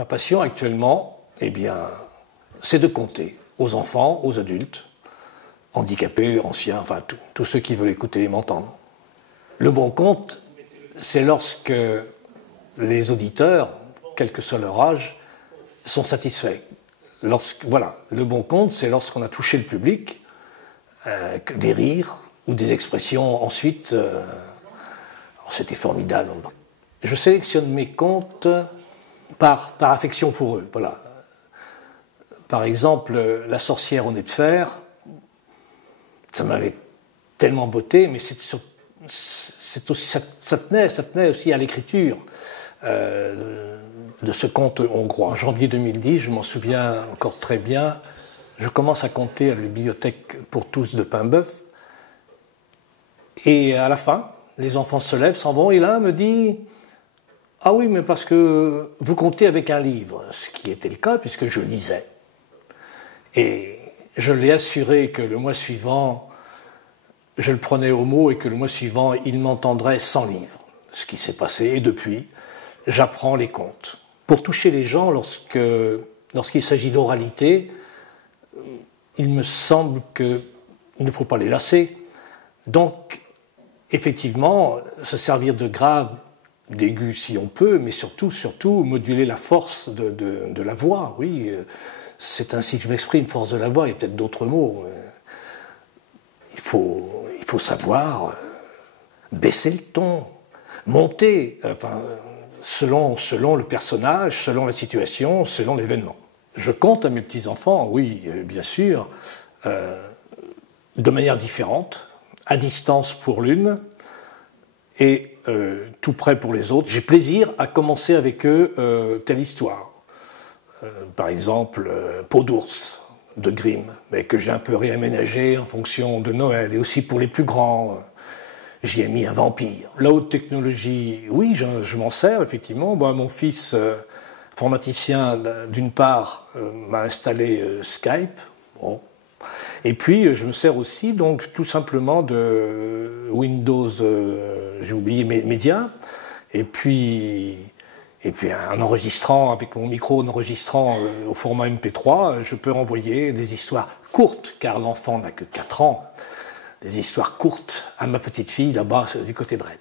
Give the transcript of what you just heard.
Ma passion actuellement, eh bien, c'est de conter aux enfants, aux adultes, handicapés, anciens, enfin tous ceux qui veulent écouter et m'entendre. Le bon conte, c'est lorsque les auditeurs, quel que soit leur âge, sont satisfaits. Voilà, le bon conte, c'est lorsqu'on a touché le public, des rires ou des expressions ensuite. C'était formidable. Je sélectionne mes contes par affection pour eux. Voilà. Par exemple, La sorcière au nez de fer, ça m'avait tellement botté, mais ça tenait aussi à l'écriture de ce conte hongrois. En janvier 2010, je m'en souviens encore très bien, je commence à conter à la bibliothèque pour tous de Paimboeuf, et à la fin, les enfants se lèvent, s'en vont, et l'un me dit « Ah oui, mais parce que vous comptez avec un livre », ce qui était le cas puisque je lisais. Et je l'ai assuré que le mois suivant, je le prenais au mot et que le mois suivant, il m'entendrait sans livre. Ce qui s'est passé, et depuis, j'apprends les contes. Pour toucher les gens, lorsqu'il s'agit d'oralité, il me semble qu'il ne faut pas les lasser. Donc, effectivement, se servir de grave, d'aigu si on peut, mais surtout moduler la force de la voix, oui. C'est ainsi que je m'exprime, force de la voix, il y a peut-être d'autres mots. Il faut savoir baisser le ton, monter, enfin, selon le personnage, selon la situation, selon l'événement. Je compte à mes petits-enfants, oui, bien sûr, de manière différente, à distance pour l'une et tout près pour les autres. J'ai plaisir à commencer avec eux telle histoire. Par exemple, Peau d'ours de Grimm, mais que j'ai un peu réaménagé en fonction de Noël, et aussi pour les plus grands, j'y ai mis un vampire. La haute technologie, oui, je m'en sers effectivement. Bon, mon fils informaticien, d'une part, m'a installé Skype, bon. Et puis je me sers aussi donc tout simplement de Windows, j'ai oublié, Média, et puis en enregistrant avec mon micro, en enregistrant au format MP3, je peux envoyer des histoires courtes, car l'enfant n'a que 4 ans, des histoires courtes à ma petite fille là-bas du côté de Rennes.